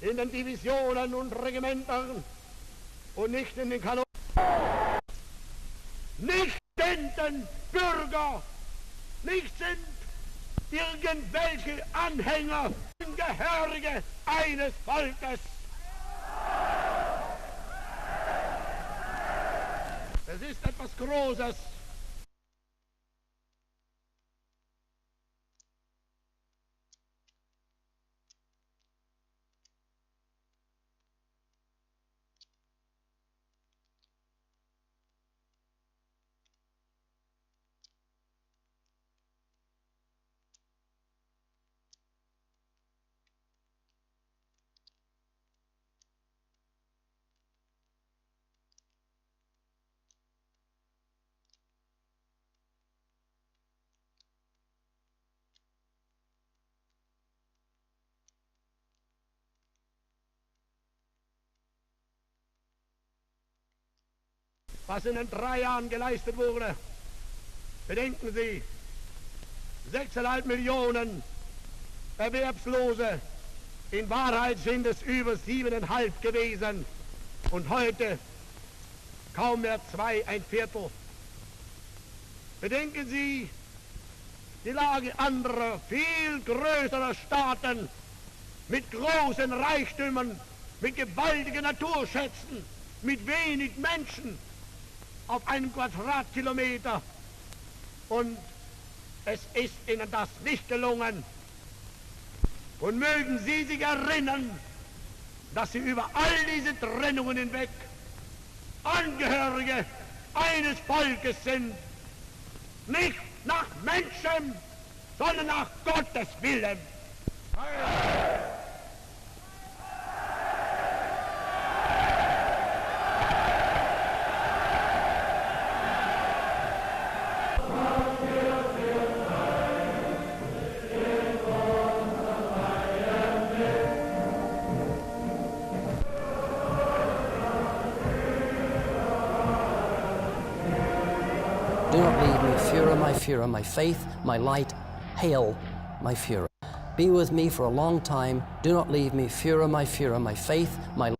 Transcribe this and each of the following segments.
in den Divisionen und Regimentern und nicht in den Kanonen, nicht sind den Bürger, nicht sind irgendwelche Anhänger, Angehörige eines Volkes. Es ist etwas Großes. Was in den 3 Jahren geleistet wurde. Bedenken Sie, 6,5 Millionen Erwerbslose, in Wahrheit sind es über 7,5 gewesen und heute kaum mehr 2, ein Viertel. Bedenken Sie die Lage anderer, viel größerer Staaten mit großen Reichtümern, mit gewaltigen Naturschätzen, mit wenig Menschen auf einen Quadratkilometer, und es ist ihnen das nicht gelungen. Und mögen Sie sich erinnern, dass Sie über all diese Trennungen hinweg Angehörige eines Volkes sind, nicht nach Menschen, sondern nach Gottes Willen. Do not leave me, Führer, my faith, my light. Hail, my Führer. Be with me for a long time. Do not leave me, Führer, my faith, my light.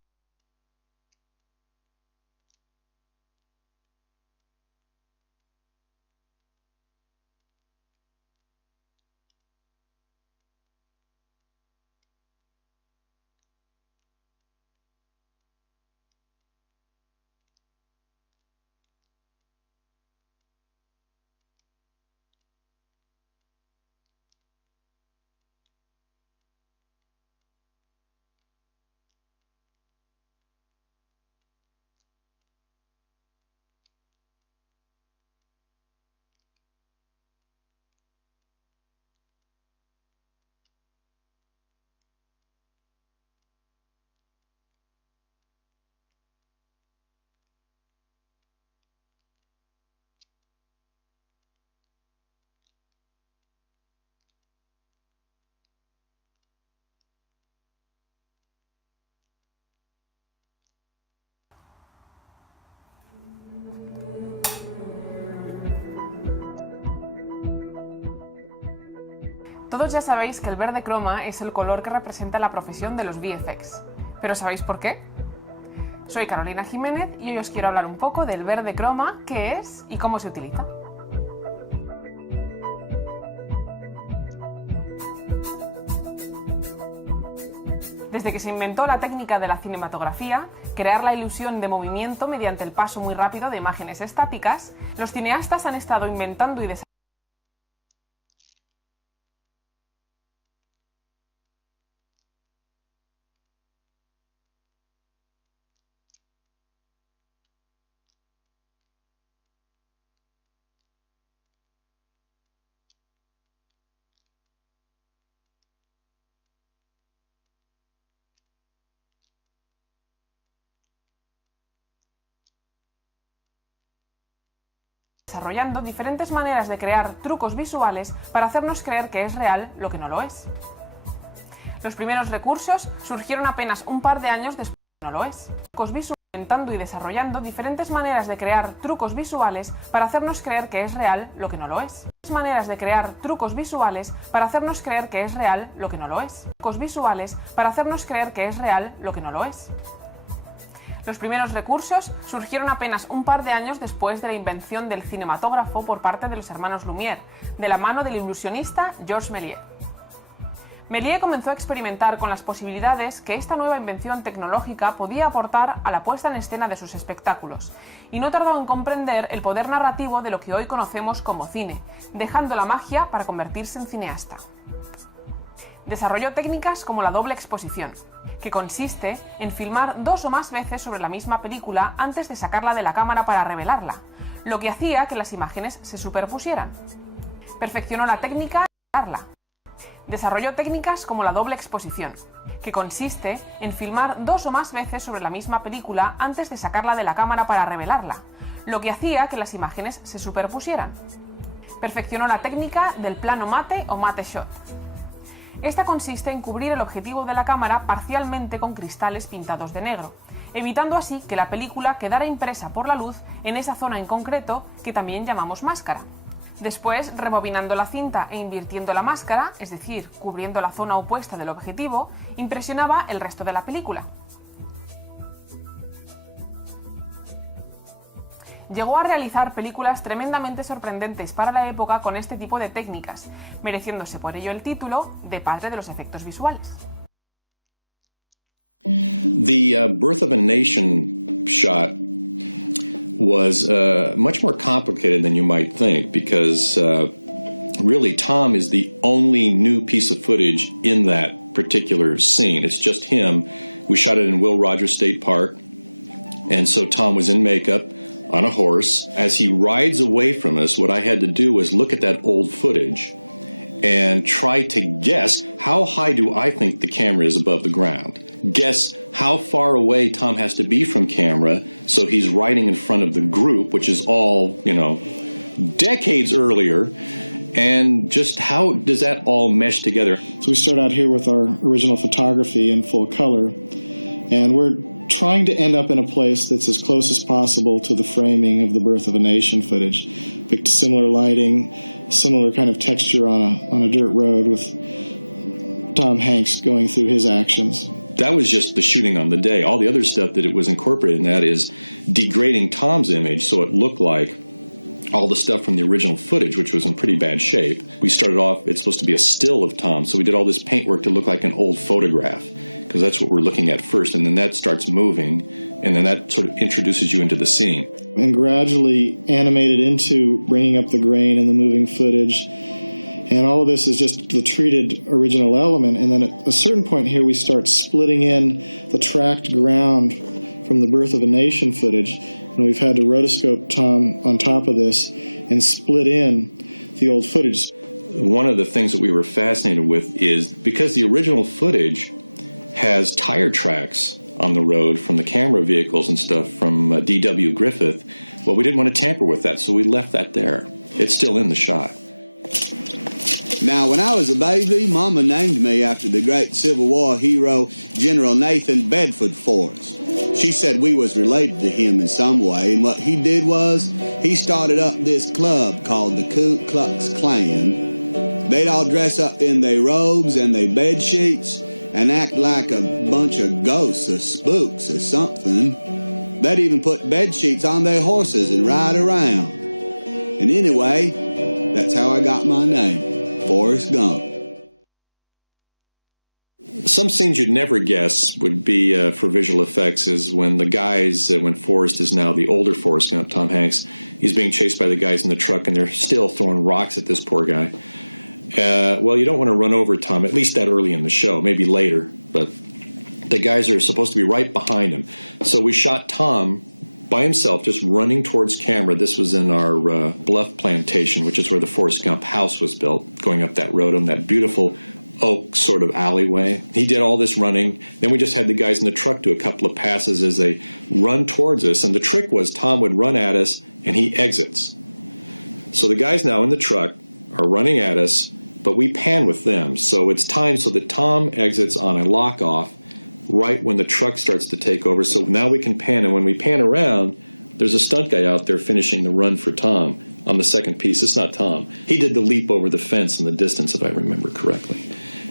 Todos ya sabéis que el verde croma es el color que representa la profesión de los VFX. ¿Pero sabéis por qué? Soy Carolina Jiménez y hoy os quiero hablar un poco del verde croma, qué es y cómo se utiliza. Desde que se inventó la técnica de la cinematografía, crear la ilusión de movimiento mediante el paso muy rápido de imágenes estáticas, los cineastas han estado inventando y desarrollando diferentes maneras de crear trucos visuales para hacernos creer que es real lo que no lo es. Los primeros recursos surgieron apenas un par de años después de que no lo es. Trucos visuales experimentando y desarrollando diferentes maneras de crear trucos visuales para hacernos creer que es real lo que no lo es. Maneras de crear trucos visuales para hacernos creer que es real lo que no lo es. Trucos visuales para hacernos creer que es real lo que no lo es. Los primeros recursos surgieron apenas un par de años después de la invención del cinematógrafo por parte de los hermanos Lumière, de la mano del ilusionista Georges Méliès. Méliès comenzó a experimentar con las posibilidades que esta nueva invención tecnológica podía aportar a la puesta en escena de sus espectáculos, y no tardó en comprender el poder narrativo de lo que hoy conocemos como cine, dejando la magia para convertirse en cineasta. Desarrolló técnicas como la doble exposición, que consiste en filmar 2 o más veces sobre la misma película antes de sacarla de la cámara para revelarla, lo que hacía que las imágenes se superpusieran. Perfeccionó la técnica de revelarla. Desarrolló técnicas como la doble exposición, que consiste en filmar 2 o más veces sobre la misma película antes de sacarla de la cámara para revelarla, lo que hacía que las imágenes se superpusieran. Perfeccionó la técnica del plano mate o mate shot. Esta consiste en cubrir el objetivo de la cámara parcialmente con cristales pintados de negro, evitando así que la película quedara impresa por la luz en esa zona en concreto que también llamamos máscara. Después, rebobinando la cinta e invirtiendo la máscara, es decir, cubriendo la zona opuesta del objetivo, impresionaba el resto de la película. Llegó a realizar películas tremendamente sorprendentes para la época con este tipo de técnicas, mereciéndose por ello el título de padre de los efectos visuales. The Birth of a Nation shot was much more complicated than you might think, because really Tom is the only new piece of footage in that particular scene. It's just him. We shot it in Will Rogers State Park, and so Tom was in makeup on a horse. As he rides away from us, what I had to do was look at that old footage and try to guess, how high do I think the camera is above the ground? Guess how far away Tom has to be from camera so he's riding in front of the group, which is all, decades earlier, and just how does that all mesh together? So we start out here with our original photography in full color, and we're trying to end up in a place that's as close as possible to the framing of the Birth of a Nation footage. Picked similar lighting, similar kind of texture on a dirt road with Tom Hanks going through his actions. That was just the shooting on the day. All the other stuff that it was incorporated in that is degrading Tom's image so it looked like all the stuff from the original footage, which was in pretty bad shape. We started off, it's supposed to be a still of Tom, so we did all this paint work to look like an old photograph, because that's what we're looking at first, and then that starts moving, and then that sort of introduces you into the scene. And gradually animated into bringing up the grain and the moving footage. And all of this is just the treated original element. And then at a certain point here, we start splitting in the tracked ground from the Birth of a Nation footage. And we've had to rotoscope Tom on top of this and split in the old footage. One of the things that we were fascinated with is because the original footage has tire tracks on the road from the camera vehicles and stuff from D.W. Griffith, well, we didn't want to tamper with that, so we left that there. It's still in the shot. Now, when I was a baby, Mama named me after the great Civil War hero, General Nathan Bedford Forrest. She said we was related to him in some way, and what he did was he started up this club called the Ku Klux Klan. They'd all dress up in their robes and their bed sheets and act like a bunch of ghosts or spooks or something. They'd even put bed sheets on their horses and ride around. And anyway, that's how I got my name. Forrest Gump. Some scenes you'd never guess would be for visual effects is when the guys, when Forrest is now the older Forrest Gump, Tom Hanks, he's being chased by the guys in the truck and they're still throwing rocks at this poor guy. Well, you don't want to run over Tom, at least that early in the show, maybe later, but the guys are supposed to be right behind him. So we shot Tom by himself, just running towards camera. This was in our Bluff Plantation, which is where the Forrest Gump house was built, going up that road on that beautiful oak sort of alleyway. He did all this running. Then we just had the guys in the truck do a couple of passes as they run towards us. And the trick was Tom would run at us, and he exits. So the guys now in the truck are running at us, but we pan with them. So it's time so that Tom exits on a lock-off. right when the truck starts to take over. So now we can pan, and when we pan around, there's a stunt guy out there finishing the run for Tom on the second piece. It's not Tom. He did the leap over the fence in the distance, if I remember correctly.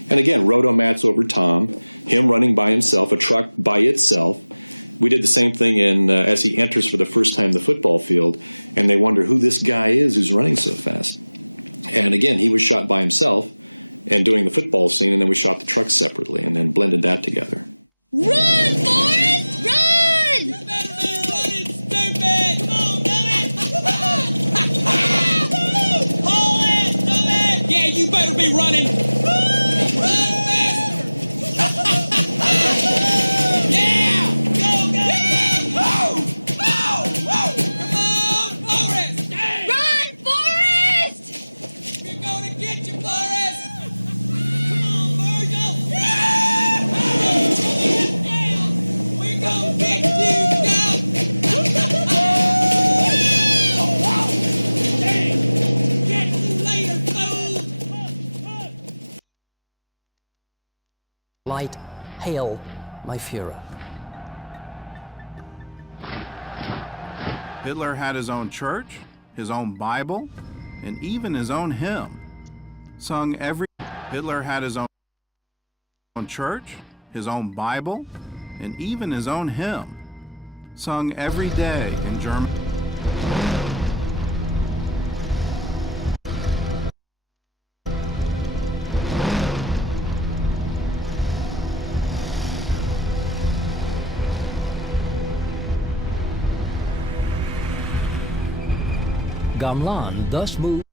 And again, roto-mats over Tom, him running by himself, a truck by itself. We did the same thing as he enters for the first time the football field, and they wonder who this guy is who's running so fast. And again, he was shot by himself and doing the football scene, and then we shot the truck separately and then blended that together. Run, Forrest! Run! You better be running, stupid! Come on, dummy! Haul ass, dummy! Yeah, you better be running! Run faster! Yeah! Go, go! Whoa! Whoa! Whoa! Come on, Forrest! Dang. Run, Forrest! We're gonna get you, Forrest! Come on, Virgil! Down! We're gonna get you, Doc! Dang! Get you later, fool! Light, hail, my Führer. Hitler had his own church, his own Bible, and even his own hymn. Sung every... Hitler had his own church, his own Bible, and even his own hymn. Sung every day in German. Gamlan thus moved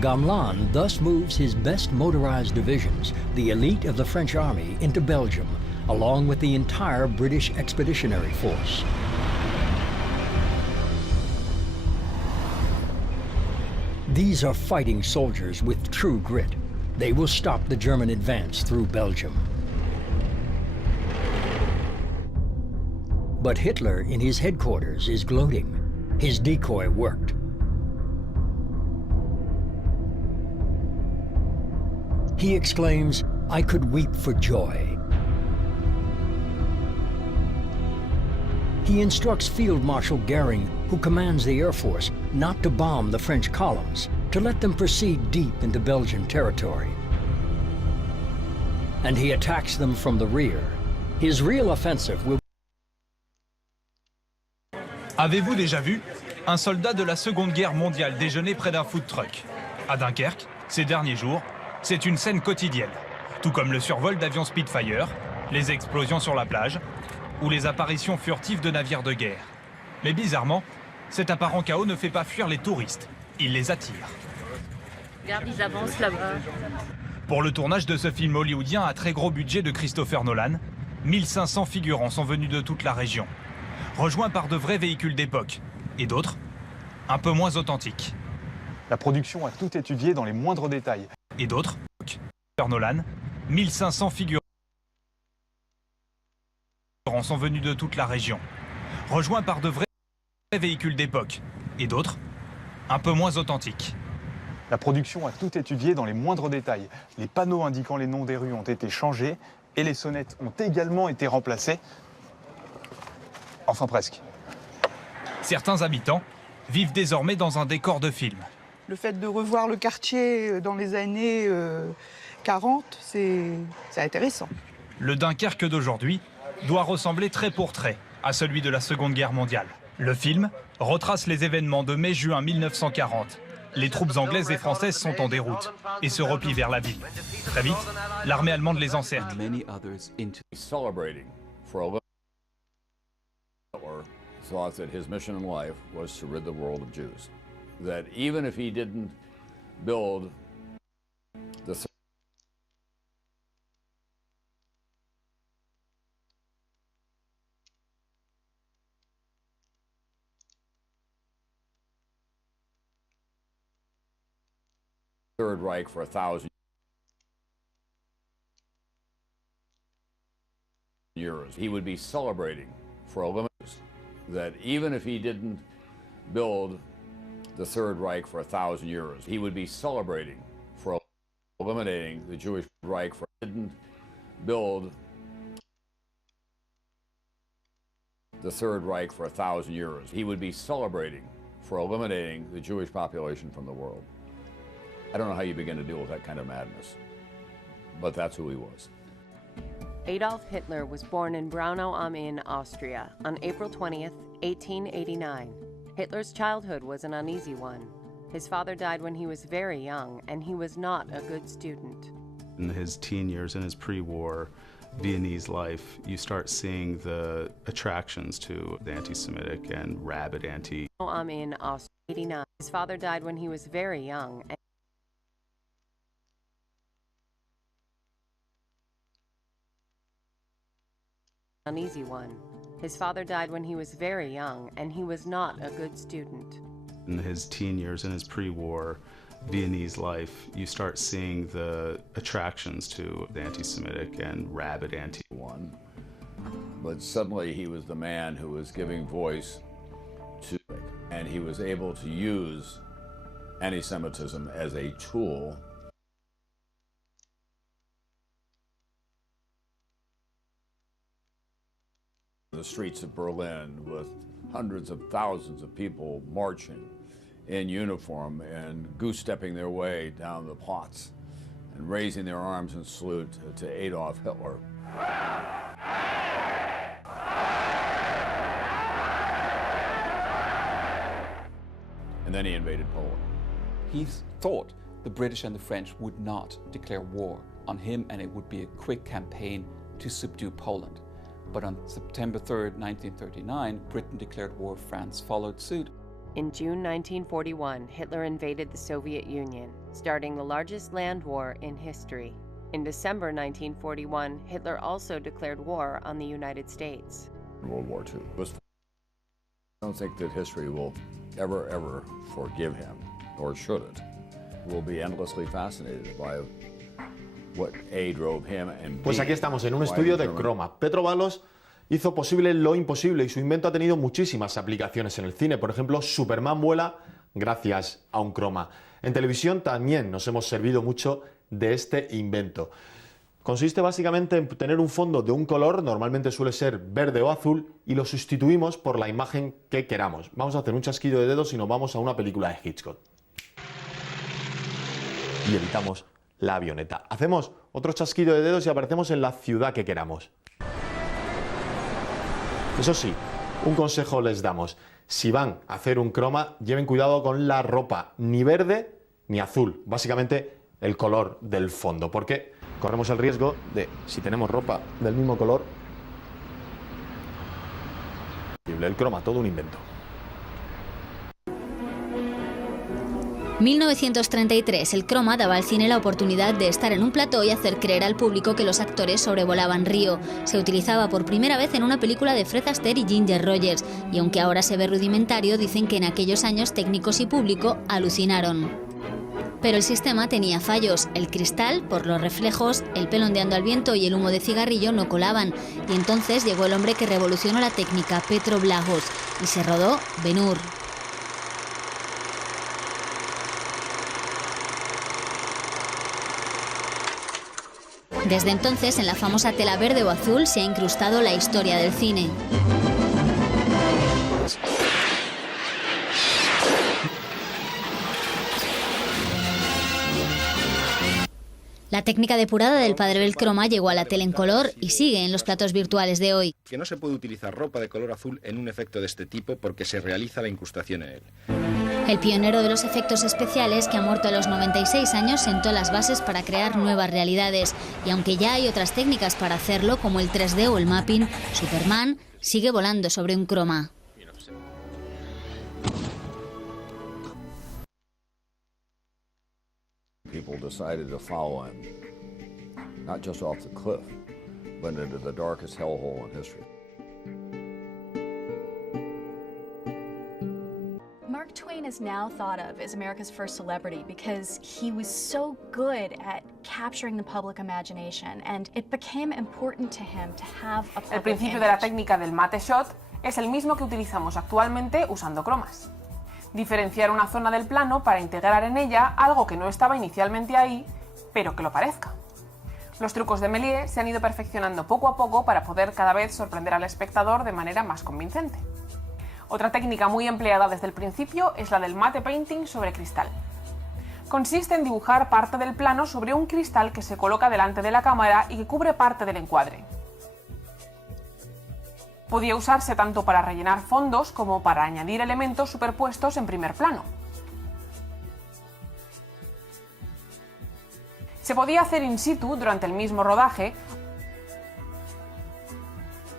Gamlan thus moves his best motorized divisions, the elite of the French army, into Belgium, along with the entire British Expeditionary Force. These are fighting soldiers with true grit. They will stop the German advance through Belgium. But Hitler in his headquarters is gloating. His decoy worked. He exclaims, "I could weep for joy." He instructs Field Marshal Goering, who commands the Air Force, not to bomb the French columns, to let them proceed deep into Belgian territory. And he attacks them from the rear. His real offensive will... Avez-vous déjà vu un soldat de la Seconde Guerre mondiale déjeuner près d'un food truck? À Dunkerque, ces derniers jours, c'est une scène quotidienne, tout comme le survol d'avions Spitfire, les explosions sur la plage ou les apparitions furtives de navires de guerre. Mais bizarrement, cet apparent chaos ne fait pas fuir les touristes, il les attire. Regarde, ils avancent là-bas. Pour le tournage de ce film hollywoodien à très gros budget de Christopher Nolan, 1500 figurants sont venus de toute la région, rejoints par de vrais véhicules d'époque, et d'autres, un peu moins authentiques. La production a tout étudié dans les moindres détails. Et d'autres, Christopher Nolan, 1500 figurants sont venus de toute la région, rejoints par de vrais véhicules d'époque, et d'autres, un peu moins authentiques. La production a tout étudié dans les moindres détails. Les panneaux indiquant les noms des rues ont été changés et les sonnettes ont également été remplacées. Enfin presque. Certains habitants vivent désormais dans un décor de film. Le fait de revoir le quartier dans les années 40, c'est intéressant. Le Dunkerque d'aujourd'hui doit ressembler trait pour trait à celui de la Seconde Guerre mondiale. Le film retrace les événements de mai-juin 1940. Les troupes anglaises et françaises sont en déroute et se replient vers la ville. Très vite, l'armée allemande les encercle. Thought that his mission in life was to rid the world of Jews. That even if he didn't build the Third Reich for 1,000 years, he would be celebrating for a limited that even if he didn't build the Third Reich for 1,000 years. He would be celebrating for eliminating the Jewish Reich for didn't build the Third Reich for 1,000 years. He would be celebrating for eliminating the Jewish population from the world. I don't know how you begin to deal with that kind of madness, but that's who he was. Adolf Hitler was born in Braunau am Inn, Austria, on April 20th, 1889. Hitler's childhood was an uneasy one. His father died when he was very young, and he was not a good student. In his teen years, in his pre-war Viennese life, you start seeing the attractions to the anti-Semitic and rabid anti. Am Inn, Austria, 89. His father died when he was very young. Uneasy one. His father died when he was very young, and he was not a good student. In his teen years, in his pre-war Viennese life, you start seeing the attractions to the anti-Semitic and rabid one. But suddenly he was the man who was giving voice to it, and he was able to use anti-Semitism as a tool the streets of Berlin with hundreds of thousands of people marching in uniform and goose-stepping their way down the Platz and raising their arms in salute to Adolf Hitler. And then he invaded Poland. He thought the British and the French would not declare war on him, and it would be a quick campaign to subdue Poland. But on September 3rd, 1939, Britain declared war. France followed suit. In June 1941, Hitler invaded the Soviet Union, starting the largest land war in history. In December 1941, Hitler also declared war on the United States. World War II. I don't think that history will ever forgive him, or should it. We'll be endlessly fascinated by what A drove him and B. Pues aquí estamos en un estudio de croma. Pedro Balos hizo posible lo imposible y su invento ha tenido muchísimas aplicaciones en el cine. Por ejemplo, Superman vuela gracias a un croma. En televisión también nos hemos servido mucho de este invento. Consiste básicamente en tener un fondo de un color, normalmente suele ser verde o azul, y lo sustituimos por la imagen que queramos. Vamos a hacer un chasquido de dedos y nos vamos a una película de Hitchcock. Y evitamos la avioneta. Hacemos otro chasquido de dedos y aparecemos en la ciudad que queramos. Eso sí, un consejo les damos. Si van a hacer un croma, lleven cuidado con la ropa, ni verde ni azul. Básicamente el color del fondo, porque corremos el riesgo de, si tenemos ropa del mismo color, el croma, todo un invento. 1933, el croma daba al cine la oportunidad de estar en un plató y hacer creer al público que los actores sobrevolaban Río. Se utilizaba por primera vez en una película de Fred Astaire y Ginger Rogers, y aunque ahora se ve rudimentario, dicen que en aquellos años técnicos y público alucinaron. Pero el sistema tenía fallos. El cristal, por los reflejos, el pelo ondeando al viento y el humo de cigarrillo no colaban. Y entonces llegó el hombre que revolucionó la técnica, Petro Blahos, y se rodó Ben-Hur. Desde entonces, en la famosa tela verde o azul se ha incrustado la historia del cine. La técnica depurada del padre del croma llegó a la tele en color y sigue en los platos virtuales de hoy. Que no se puede utilizar ropa de color azul en un efecto de este tipo porque se realiza la incrustación en él. El pionero de los efectos especiales, que ha muerto a los 96 años, sentó las bases para crear nuevas realidades. Y aunque ya hay otras técnicas para hacerlo, como el 3D o el mapping, Superman sigue volando sobre un croma. People decided to follow him, not just off the cliff, but into the darkest hellhole in history. Mark Twain is now thought of as America's first celebrity because he was so good at capturing the public imagination, and it became important to him to have a public El principio de la técnica del mate shot es el mismo que utilizamos actualmente usando cromas. diferenciar una zona del plano para integrar en ella algo que no estaba inicialmente ahí, pero que lo parezca. Los trucos de Méliès se han ido perfeccionando poco a poco para poder cada vez sorprender al espectador de manera más convincente. Otra técnica muy empleada desde el principio es la del matte painting sobre cristal. Consiste en dibujar parte del plano sobre un cristal que se coloca delante de la cámara y que cubre parte del encuadre. Podía usarse tanto para rellenar fondos como para añadir elementos superpuestos en primer plano. Se podía hacer in situ durante el mismo rodaje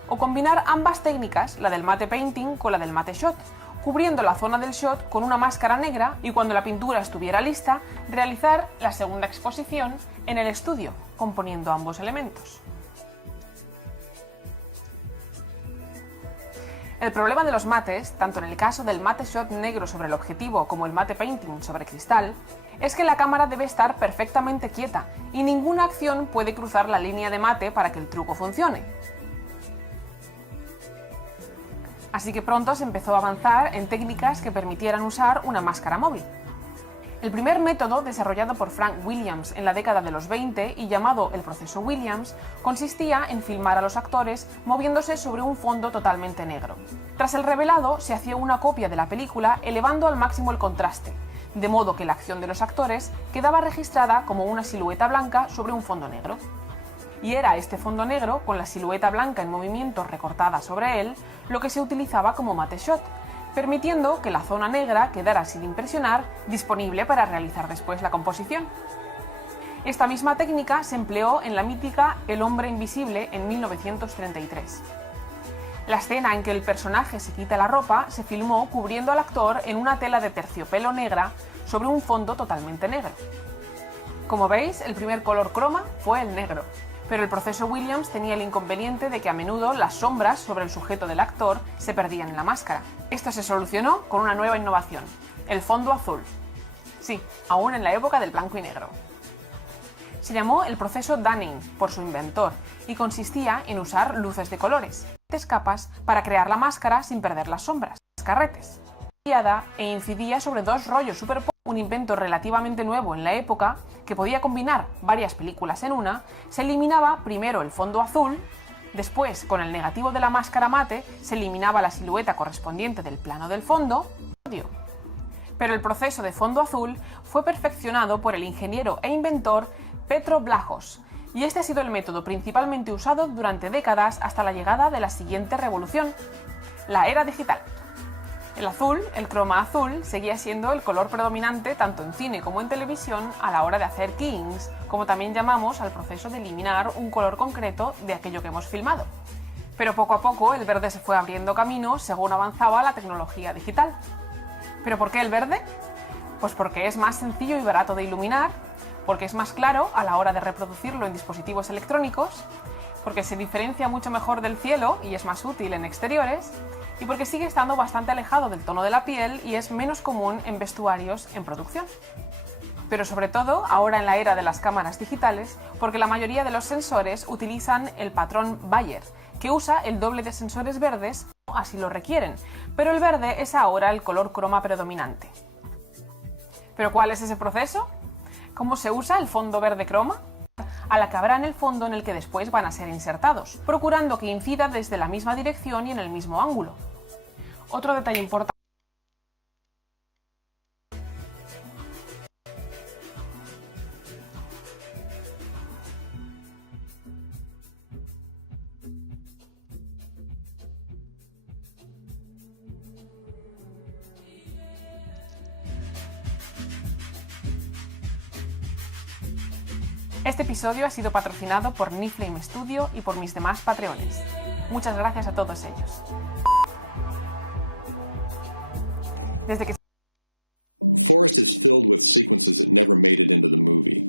o combinar ambas técnicas, la del matte painting con la del matte shot, cubriendo la zona del shot con una máscara negra y cuando la pintura estuviera lista, realizar la segunda exposición en el estudio, componiendo ambos elementos. El problema de los mates, tanto en el caso del matte shot negro sobre el objetivo como el matte painting sobre cristal, es que la cámara debe estar perfectamente quieta y ninguna acción puede cruzar la línea de mate para que el truco funcione. Así que pronto se empezó a avanzar en técnicas que permitieran usar una máscara móvil. El primer método, desarrollado por Frank Williams en la década de los 20 y llamado el proceso Williams, consistía en filmar a los actores moviéndose sobre un fondo totalmente negro. Tras el revelado, se hacía una copia de la película elevando al máximo el contraste, de modo que la acción de los actores quedaba registrada como una silueta blanca sobre un fondo negro. Y era este fondo negro, con la silueta blanca en movimiento recortada sobre él, lo que se utilizaba como matte shot, permitiendo que la zona negra quedara sin impresionar, disponible para realizar después la composición. Esta misma técnica se empleó en la mítica El hombre invisible en 1933. La escena en que el personaje se quita la ropa se filmó cubriendo al actor en una tela de terciopelo negra sobre un fondo totalmente negro. Como veis, el primer color croma fue el negro, pero el proceso Williams tenía el inconveniente de que a menudo las sombras sobre el sujeto del actor se perdían en la máscara. Esto se solucionó con una nueva innovación, el fondo azul. Sí, aún en la época del blanco y negro. Se llamó el proceso Dunning por su inventor y consistía en usar luces de colores, capas para crear la máscara sin perder las sombras, carretes. E incidía sobre dos rollos superpuestos, un invento relativamente nuevo en la época que podía combinar varias películas en una. Se eliminaba primero el fondo azul, después con el negativo de la máscara mate se eliminaba la silueta correspondiente del plano del fondo, pero el proceso de fondo azul fue perfeccionado por el ingeniero e inventor Petro Blahos, y este ha sido el método principalmente usado durante décadas hasta la llegada de la siguiente revolución, la era digital. El azul, el croma azul, seguía siendo el color predominante tanto en cine como en televisión a la hora de hacer keyings, como también llamamos al proceso de eliminar un color concreto de aquello que hemos filmado. Pero poco a poco el verde se fue abriendo camino según avanzaba la tecnología digital. ¿Pero por qué el verde? Pues porque es más sencillo y barato de iluminar, porque es más claro a la hora de reproducirlo en dispositivos electrónicos, porque se diferencia mucho mejor del cielo y es más útil en exteriores, y porque sigue estando bastante alejado del tono de la piel y es menos común en vestuarios en producción. Pero sobre todo, ahora en la era de las cámaras digitales, porque la mayoría de los sensores utilizan el patrón Bayer, que usa el doble de sensores verdes, así lo requieren, pero el verde es ahora el color croma predominante. ¿Pero cuál es ese proceso? ¿Cómo se usa el fondo verde croma? A la que habrá en el fondo en el que después van a ser insertados, procurando que incida desde la misma dirección y en el mismo ángulo. Otro detalle importante. Este episodio ha sido patrocinado por Niflame Studio y por mis demás patreones. Muchas gracias a todos ellos. Desde que Forrest is filled with sequences that never made it into the movie.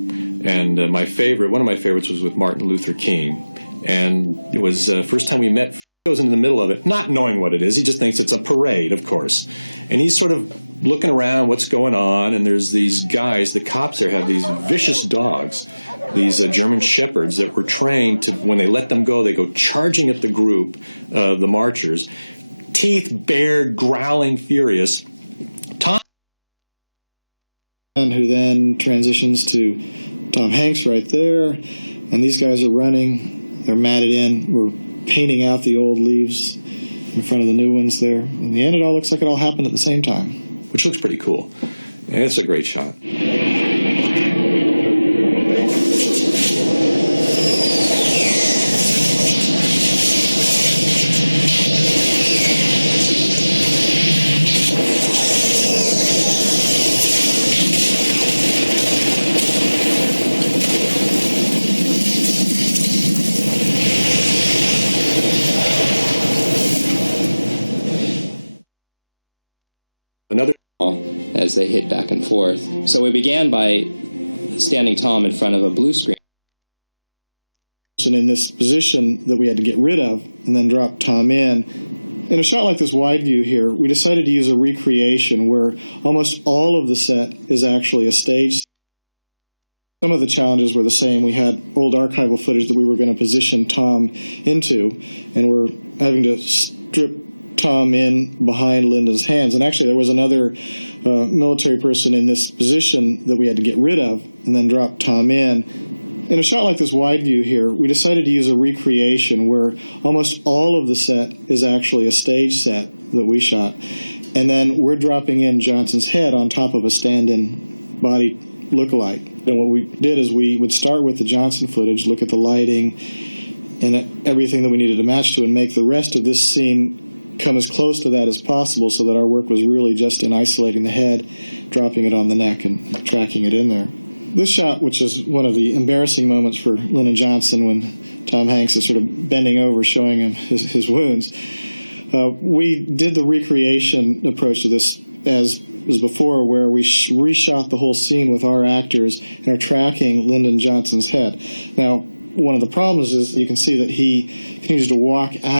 And one of my favorites was with Martin Luther King. And it was the first time we met, he goes into the middle of it, not knowing what it is. He just thinks it's a parade, of course. And he's sort of looking around, what's going on, and there's these guys, the cops there have these vicious dogs, these German shepherds that were trained to, when they let them go, they go charging at the group, the marchers, teeth bared, growling, furious. Tom And who then transitions to Tom Hanks right there. And these guys are running. They're matted in. We're painting out the old leaves in front of the new ones there. In the end, it all looks like it all happened at the same time. Which looks pretty cool. And it's a great shot. As they hit back and forth. So we began by standing Tom in front of a blue screen. And in this position that we had to get rid of and then drop Tom in a shot like this wide view here, we decided to use a recreation where almost all of the set is actually a stage. Some of the challenges were the same. We had old archival footage that we were going to position Tom into, and we're having to strip Tom in behind Lyndon's hands. And actually there was another military person in this position that we had to get rid of and then drop Tom in. In a shot like this wide view here, we decided to use a recreation where almost all of the set is actually a stage set that we shot. And then we're dropping in Johnson's head on top of a stand-in body lookalike. And what we did is we would start with the Johnson footage, look at the lighting and everything that we needed to match to, and make the rest of this scene come as close to that as possible so that our work was really just in isolating the head, dropping it on the neck, and tracking it in there. This shot, which is one of the embarrassing moments for Lyndon Johnson when Tom Hanks is sort of bending over showing him his wounds, we did the recreation approach to this as before, where we reshot the whole scene with our actors and are tracking Lyndon Johnson's head. Now, one of the problems is you can see that he continues to walk out